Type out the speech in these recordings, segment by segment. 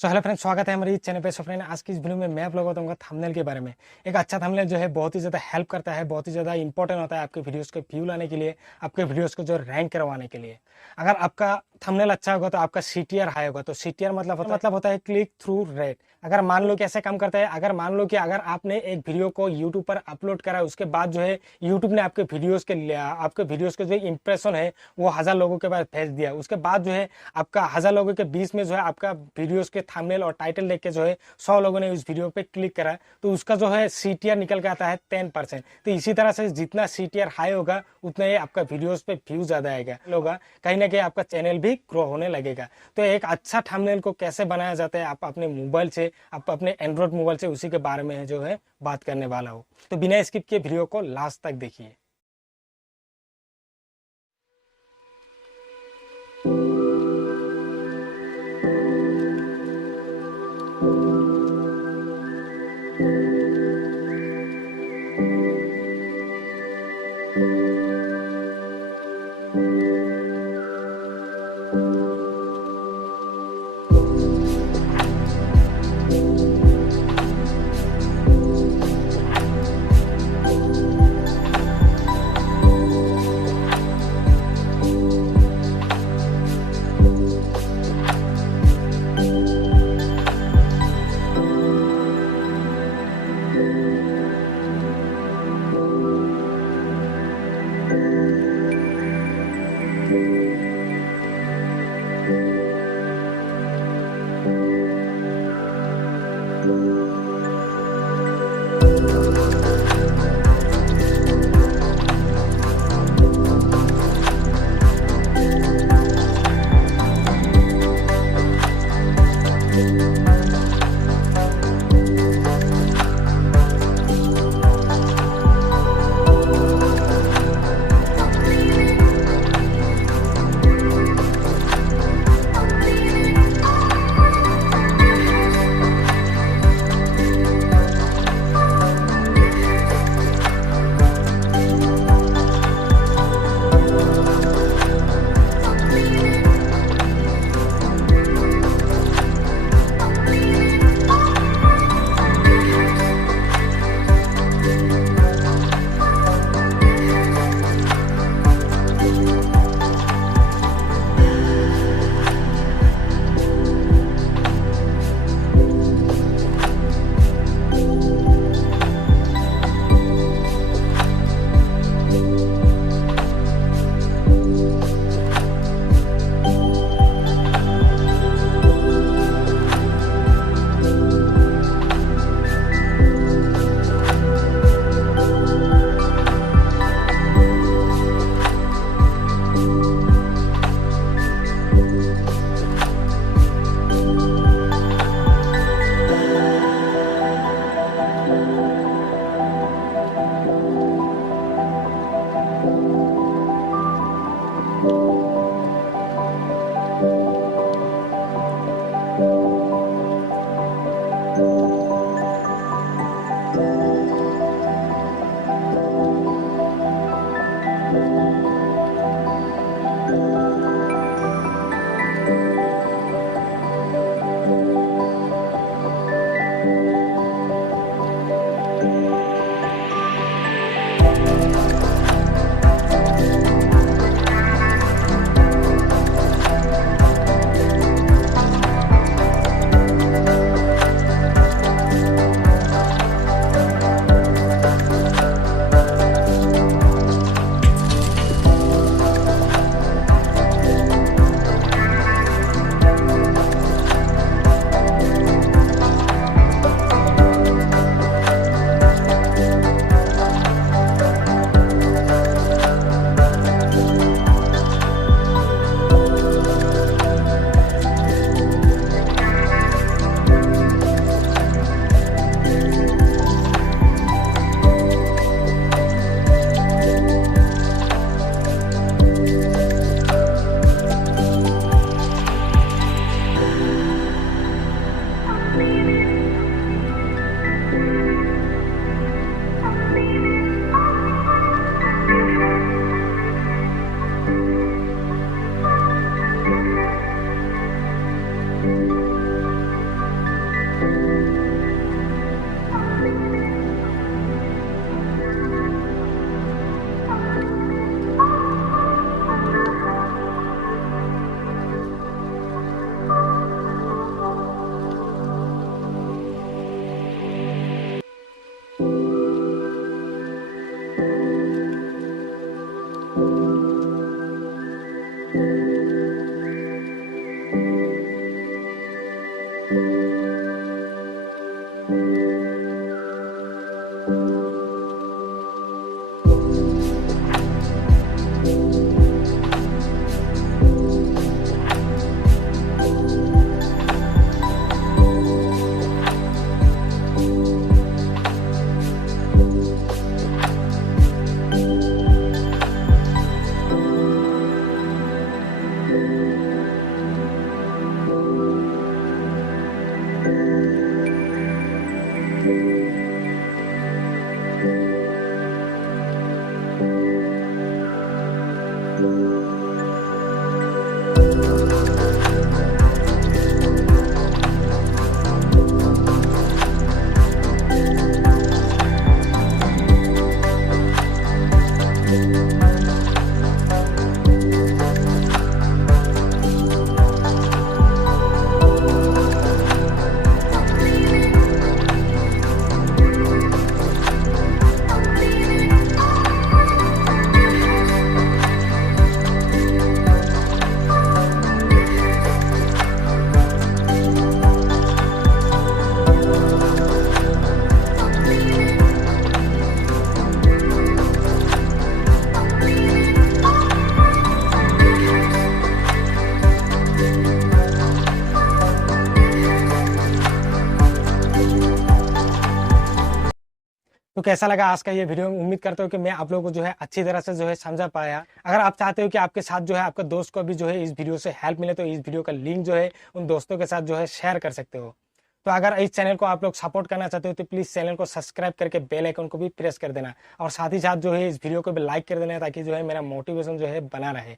So hello friends, स्वागत है हमारे चैनल पे। सो फ्रेंड, आज की इस वीडियो में मैं आप लोगों को बताऊंगा थंबनेल के बारे में। एक अच्छा थंबनेल जो है बहुत ही ज़्यादा हेल्प करता है, बहुत ही ज़्यादा इंपॉर्टेंट होता है आपके वीडियोस के व्यू लाने के लिए, आपके वीडियोस को जो रैंक करवाने के लिए। अगर आपका थंबनेल अच्छा होगा तो आपका CTR हाई होगा। तो CTR मतलब होता है क्लिक थ्रू रेट। अगर मान लो कैसे काम करता है, अगर मान लो कि अगर आपने एक वीडियो को यूट्यूब पर अपलोड करा, उसके बाद जो है यूट्यूब ने आपके वीडियोस के जो इंप्रेशन है वो 1000 लोगों के पास भेज दिया। उसके बाद जो है आपका 1000 लोगों के बीच में जो है आपका वीडियोस के थंबनेल और टाइटल देख के जो है 100 लोगों ने उस वीडियो पे क्लिक करा, तो उसका जो है CTR निकल के आता है 10%। तो इसी तरह से जितना CTR हाई होगा उतना ही आपका वीडियोस पे व्यू ज्यादा आएगा, होगा कहीं ना कहीं आपका चैनल भी ग्रो होने लगेगा। तो एक अच्छा थंबनेल को कैसे बनाया जाता है, आप अपने मोबाइल से, आप अपने एंड्रॉइड मोबाइल से, उसी के बारे में जो है बात करने वाला हूँ। तो बिना स्किप के वीडियो को लास्ट तक देखिए। तो कैसा लगा आज का ये वीडियो। उम्मीद करता हूँ कि मैं आप लोगों को जो है अच्छी तरह से जो है समझा पाया। अगर आप चाहते हो कि आपके साथ जो है आपका दोस्त को भी जो है इस वीडियो से हेल्प मिले तो इस वीडियो का लिंक जो है उन दोस्तों के साथ जो है शेयर कर सकते हो। तो अगर इस चैनल को आप लोग सपोर्ट करना चाहते हो तो प्लीज चैनल को सब्सक्राइब करके बेल आइकन को भी प्रेस कर देना और साथ ही साथ जो है इस वीडियो को भी लाइक कर देना ताकि जो है मेरा मोटिवेशन जो है बना रहे।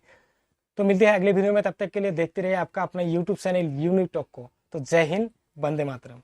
तो मिलते हैं अगले वीडियो में, तब तक के लिए देखते रहिए आपका अपना यूट्यूब चैनल यूनिक टॉक को। तो जय हिंद, वंदे मातरम।